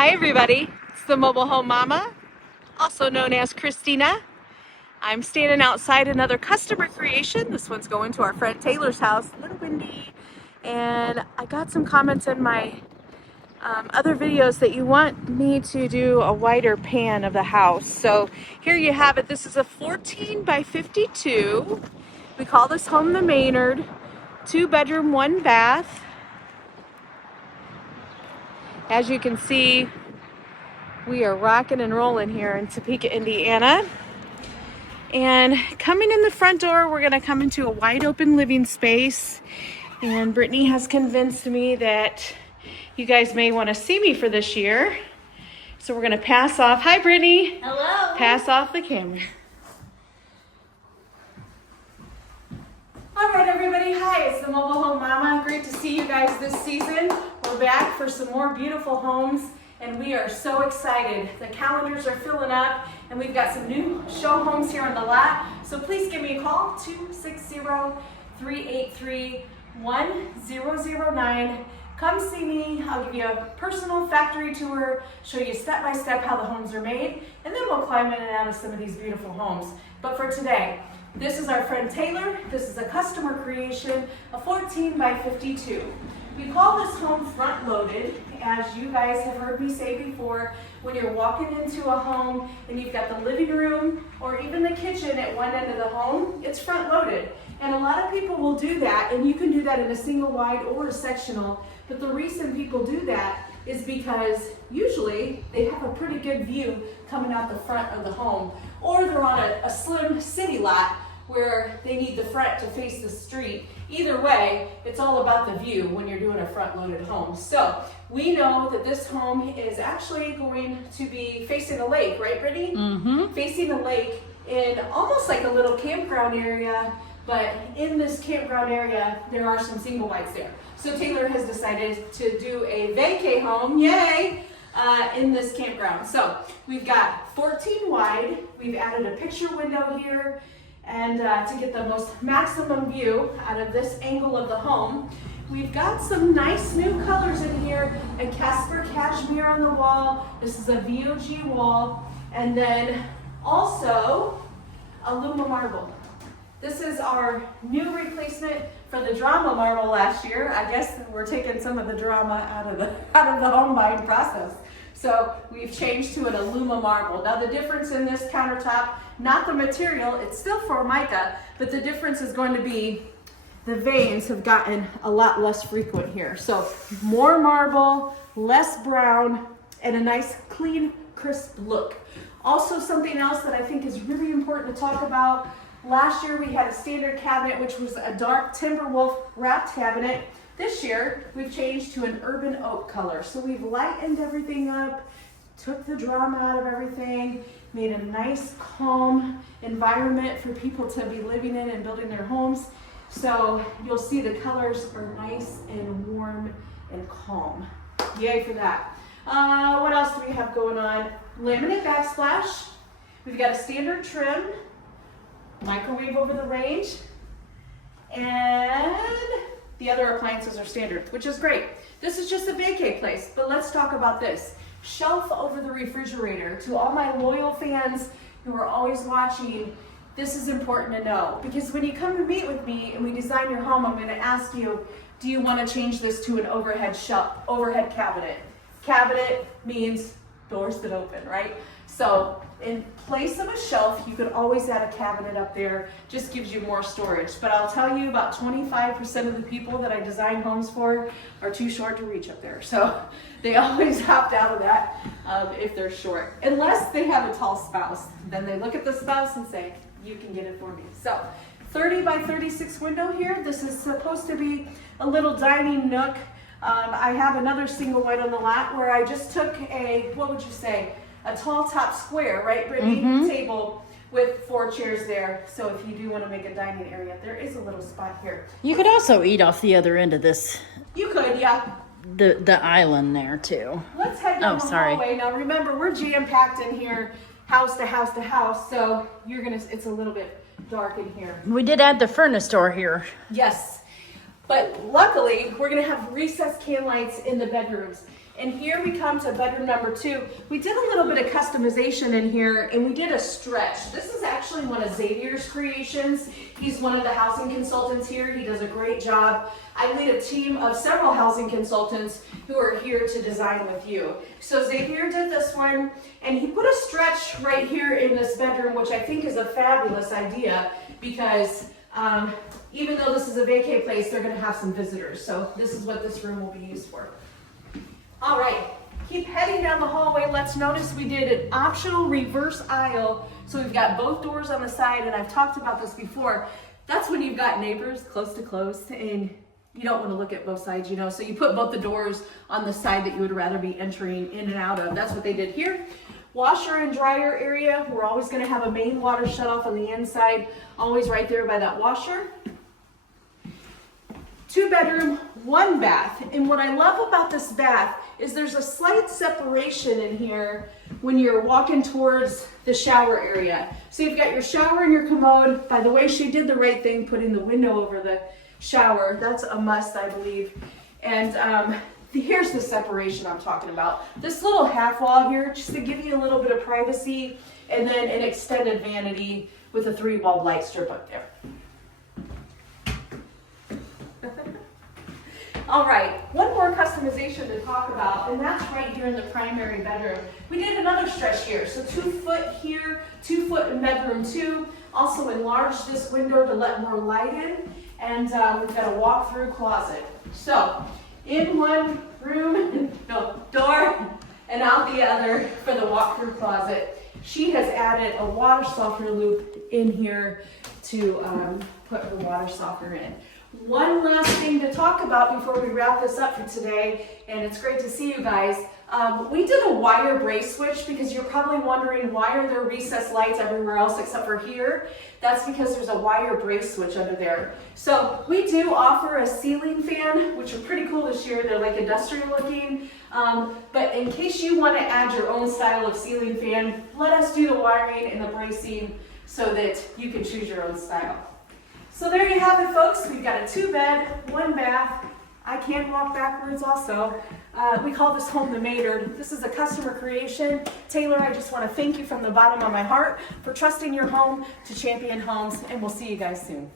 Hi everybody, it's the Mobile Home Mama, also known as Christina. I'm standing outside another customer creation. This one's going to our friend Taylor's house, a little windy. And I got some comments in my other videos that you want me to do a wider pan of the house. So here you have it. This is a 14 by 52. We call this home the Maynard. 2-bedroom, 1 bath. As you can see, we are rocking and rolling here in Topeka, Indiana. And coming in the front door, we're gonna come into a wide open living space. And Brittany has convinced me that you guys may wanna see me for this year. So we're gonna pass off, hi Brittany. Hello. Pass off the camera. All right, everybody, hi, it's the Mobile Home Mama. Great to see you guys this season. We're back for some more beautiful homes, and we are so excited. The calendars are filling up, and we've got some new show homes here on the lot. So please give me a call, 260-383-1009. Come see me. I'll give you a personal factory tour, show you step-by-step how the homes are made, and then we'll climb in and out of some of these beautiful homes. But for today, this is our friend Taylor. This is a customer creation, a 14 by 52. We call this home front loaded. As you guys have heard me say before, when you're walking into a home and you've got the living room or even the kitchen at one end of the home, it's front loaded. And a lot of people will do that, and you can do that in a single wide or a sectional. But the reason people do that is because usually they have a pretty good view coming out the front of the home, or they're on a slim city lot where they need the front to face the street. Either way, it's all about the view when you're doing a front-loaded home. So we know that this home is actually going to be facing a lake, right, Brittany? Mm-hmm. Facing a lake in almost like a little campground area, but in this campground area, there are some single wides there. So Taylor has decided to do a vacay home, yay, in this campground. So we've got 14 wide. We've added a picture window here, and to get the most maximum view out of this angle of the home. We've got some nice new colors in here, a Casper Cashmere on the wall. This is a VOG wall, and then also Aluma marble. This is our new replacement for the drama marble last year. I guess we're taking some of the drama out of the home buying process. So we've changed to an Aluma marble. Now the difference in this countertop, not the material, it's still Formica, but the difference is going to be the veins have gotten a lot less frequent here. So more marble, less brown, and a nice clean, crisp look. Also something else that I think is really important to talk about. Last year we had a standard cabinet, which was a dark Timberwolf wrapped cabinet. This year, we've changed to an urban oak color. So we've lightened everything up, took the drama out of everything, made a nice, calm environment for people to be living in and building their homes. So you'll see the colors are nice and warm and calm. Yay for that. What else do we have going on? Laminate backsplash. We've got a standard trim, microwave over the range, and the other appliances are standard, which is great. This is just a vacay place, but let's talk about this. Shelf over the refrigerator. To all my loyal fans who are always watching, this is important to know, because when you come to meet with me and we design your home, I'm going to ask you, do you want to change this to an overhead shelf, overhead cabinet? Cabinet means doors that open, right? So in place of a shelf, you could always add a cabinet up there. Just gives you more storage. But I'll tell you, about 25% of the people that I design homes for are too short to reach up there. So they always opt out of that if they're short. Unless they have a tall spouse. Then they look at the spouse and say, you can get it for me. So 30 by 36 window here. This is supposed to be a little dining nook. I have another single wide on the lot where I just took a, what would you say, a tall top square, right, Brittany? Mm-hmm. Table with 4 chairs there. So if you do want to make a dining area, there is a little spot here. You could also eat off the other end of this. You could, yeah. The island there too. Let's head down the hallway. Now remember, we're jam-packed in here, house to house to house. So it's a little bit dark in here. We did add the furnace door here. Yes. But luckily, we're gonna have recessed can lights in the bedrooms. And here we come to bedroom number 2. We did a little bit of customization in here, and we did a stretch. This is actually one of Xavier's creations. He's one of the housing consultants here. He does a great job. I lead a team of several housing consultants who are here to design with you. So Xavier did this one, and he put a stretch right here in this bedroom, which I think is a fabulous idea because even though this is a vacay place, they're gonna have some visitors. So this is what this room will be used for. All right, keep heading down the hallway. Let's notice we did an optional reverse aisle. So we've got both doors on the side, and I've talked about this before. That's when you've got neighbors close to close, and you don't want to look at both sides, you know, so you put both the doors on the side that you would rather be entering in and out of. That's what they did here. Washer and dryer area. We're always going to have a main water shutoff on the inside, always right there by that washer. 2 bedroom, 1 bath. And what I love about this bath is there's a slight separation in here when you're walking towards the shower area. So you've got your shower and your commode. By the way, she did the right thing putting the window over the shower. That's a must, I believe. And here's the separation I'm talking about. This little half wall here, just to give you a little bit of privacy, and then an extended vanity with a 3-bulb light strip up there. All right, one more customization to talk about, and that's right here in the primary bedroom. We did another stretch here, so 2 foot here, 2 foot in bedroom 2. Also enlarged this window to let more light in, and we've got a walk-through closet. So in one room, door, and out the other for the walk-through closet. She has added a water softener loop in here to put her water softener in. One last thing to talk about before we wrap this up for today, and it's great to see you guys. We did a wire brace switch because you're probably wondering why are there recessed lights everywhere else except for here. That's because there's a wire brace switch under there. So we do offer a ceiling fan, which are pretty cool this year. They're like industrial looking. But in case you want to add your own style of ceiling fan, let us do the wiring and the bracing so that you can choose your own style. So there you have it, folks. We've got a 2-bed, 1 bath. I can walk backwards also. We call this home the Maynard. This is a customer creation. Taylor, I just want to thank you from the bottom of my heart for trusting your home to Champion Homes, and we'll see you guys soon.